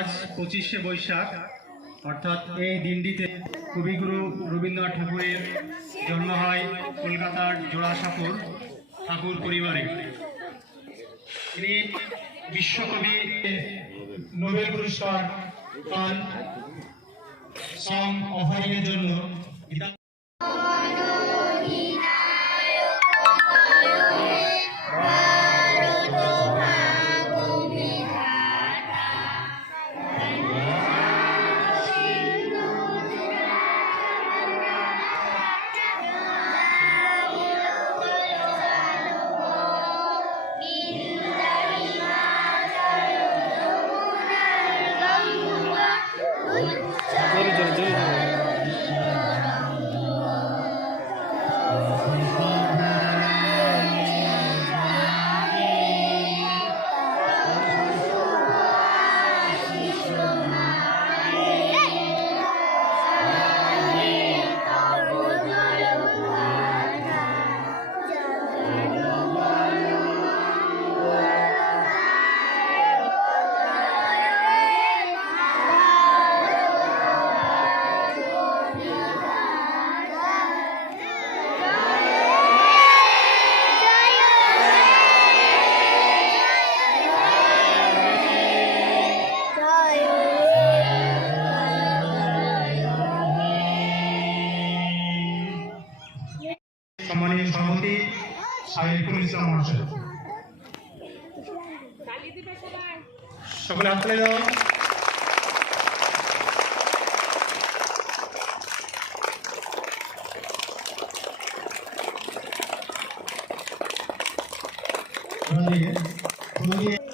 আজ পঁচিশে বৈশাখ, অর্থাৎ এই দিনটিতে কবিগুরু রবীন্দ্রনাথ ঠাকুরের জন্ম হয় কলকাতার জোড়াসাঁকোর ঠাকুর পরিবারে। তিনি বিশ্বকবি নোবেল পুরস্কার পান, সং অফারিংয়ের জন্য। Buenos días. Buenos días.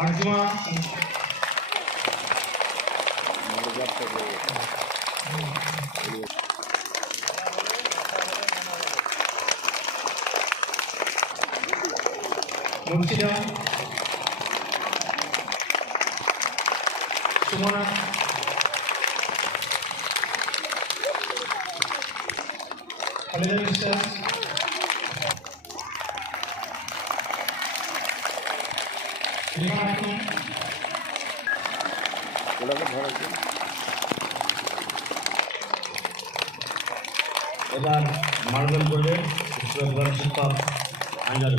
Arjuna Murshida Sumana Hello, sir. এবার মার্বেল করবে শিক্ষক আঞ্জাদ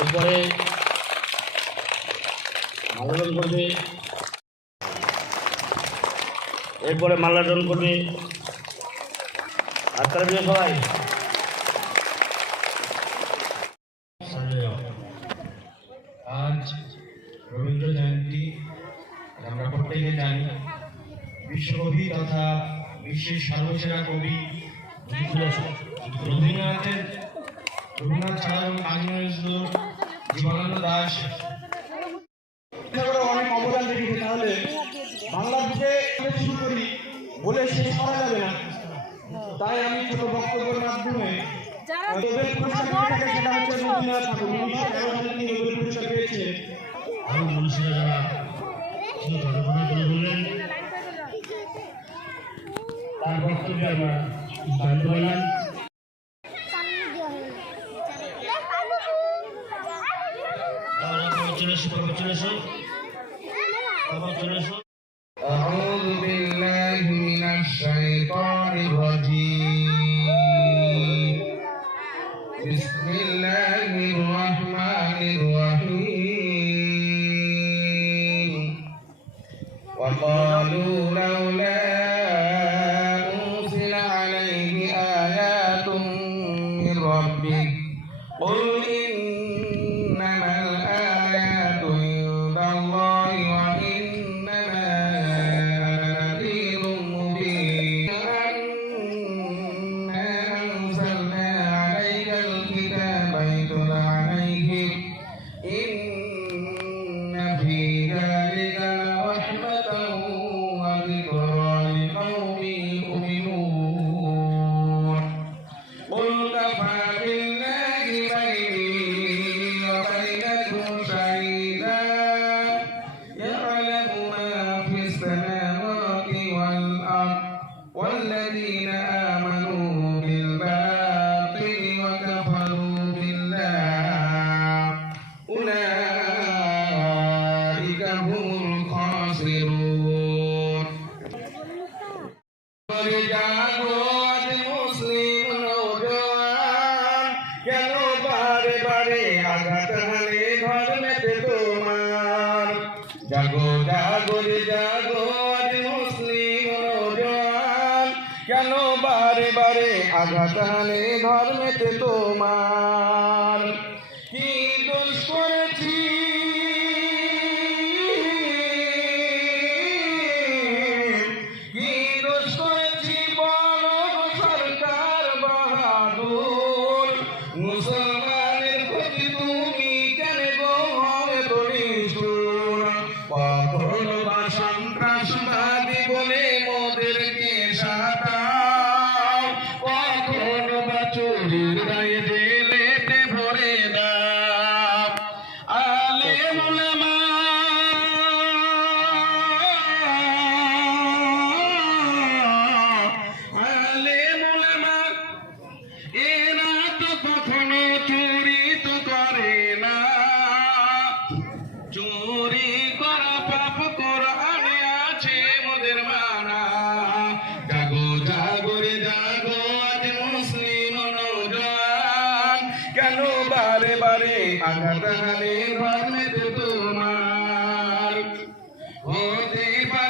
এরপরে মাল্লাদন করবে এরপরে মাল্লাদন করবে। আর তারা সবাই। আজ রবীন্দ্র জয়ন্তী আমরা প্রত্যেকে জানি, বিশ্বকবি তথা বিশ্বের সর্বসেরা কবি রবীন্দ্রনাথের রবীন্দ্রনাথ কাজী নজরুল জীবনানন্দ দাস বলে শেষ করা যাবে না। তাই আমি ছোট বক্তব্যের মাধ্যমে তেরো মানুষেরা যারা বক্তব্যে আমরা জানতে পারলাম وقالوا لولا والذين آمنوا بالباطل وكفروا بالله أولئك هم الخاسرون ورجال مسلم نوجوان كانوا باري باري আঘাত হানে ঘর মেতে তোমার জাগো জাগো জাগো আঘাত হানে ধর্মেতে তোমার।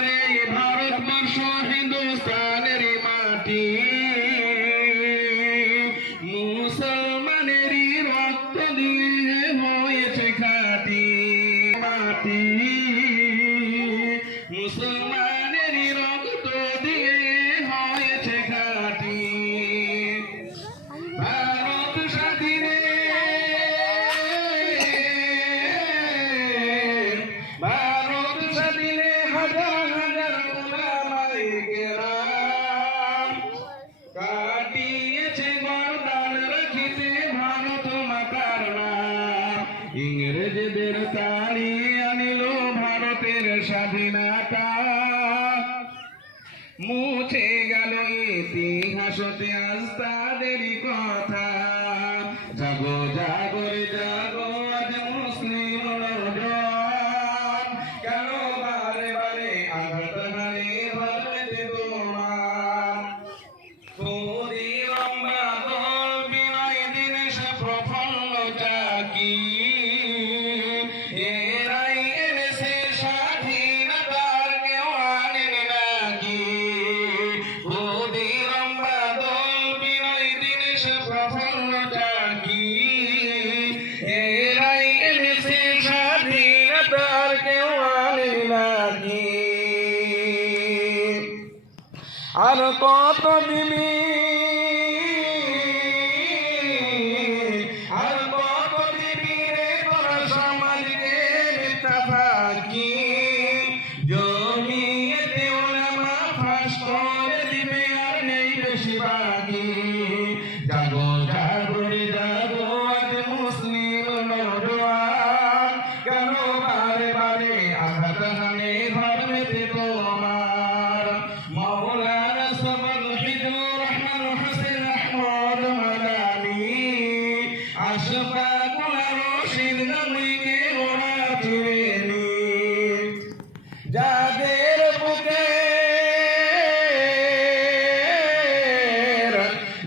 हमारे भारतवर्ष हिंदुस्तान বোঝা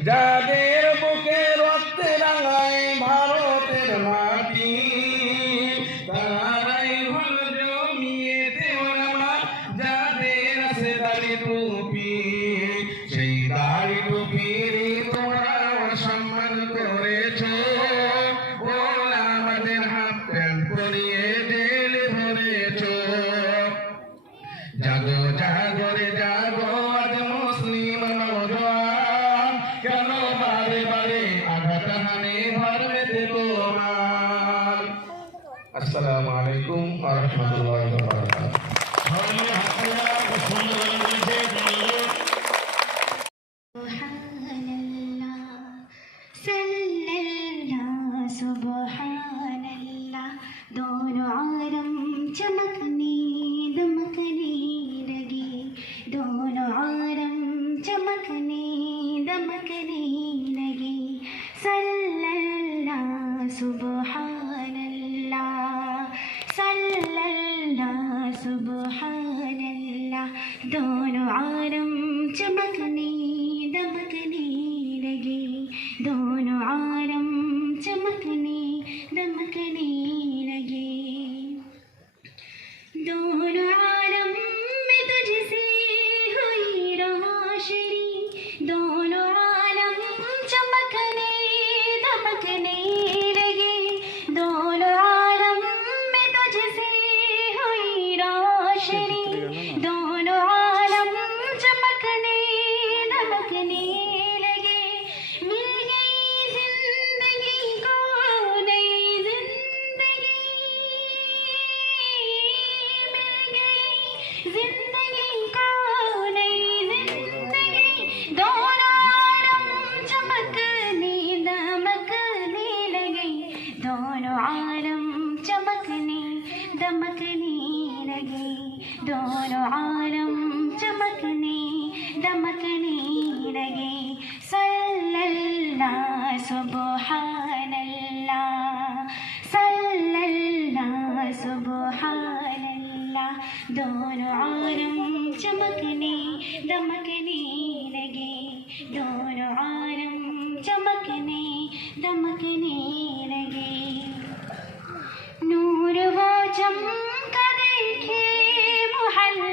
যাদের বুকে রক্তে রাঙায় ভারতের মাটি তারাই হল জমিয়ে দেওয়া যাদের আছে দাড়ি টুপি, সেই দাড়ি টুপির Yeah. തൊണു ആരം दमकने लगे दोनों आलम चमकने दमकने लगे सल्लल्ला सुबहानल्ला सल्लल्ला सुबहानल्ला दोनों आलम चमकने दमकने लगे दोनों आलम चमकने दमकने लगे नूर वो जम का देखे मोहल्ला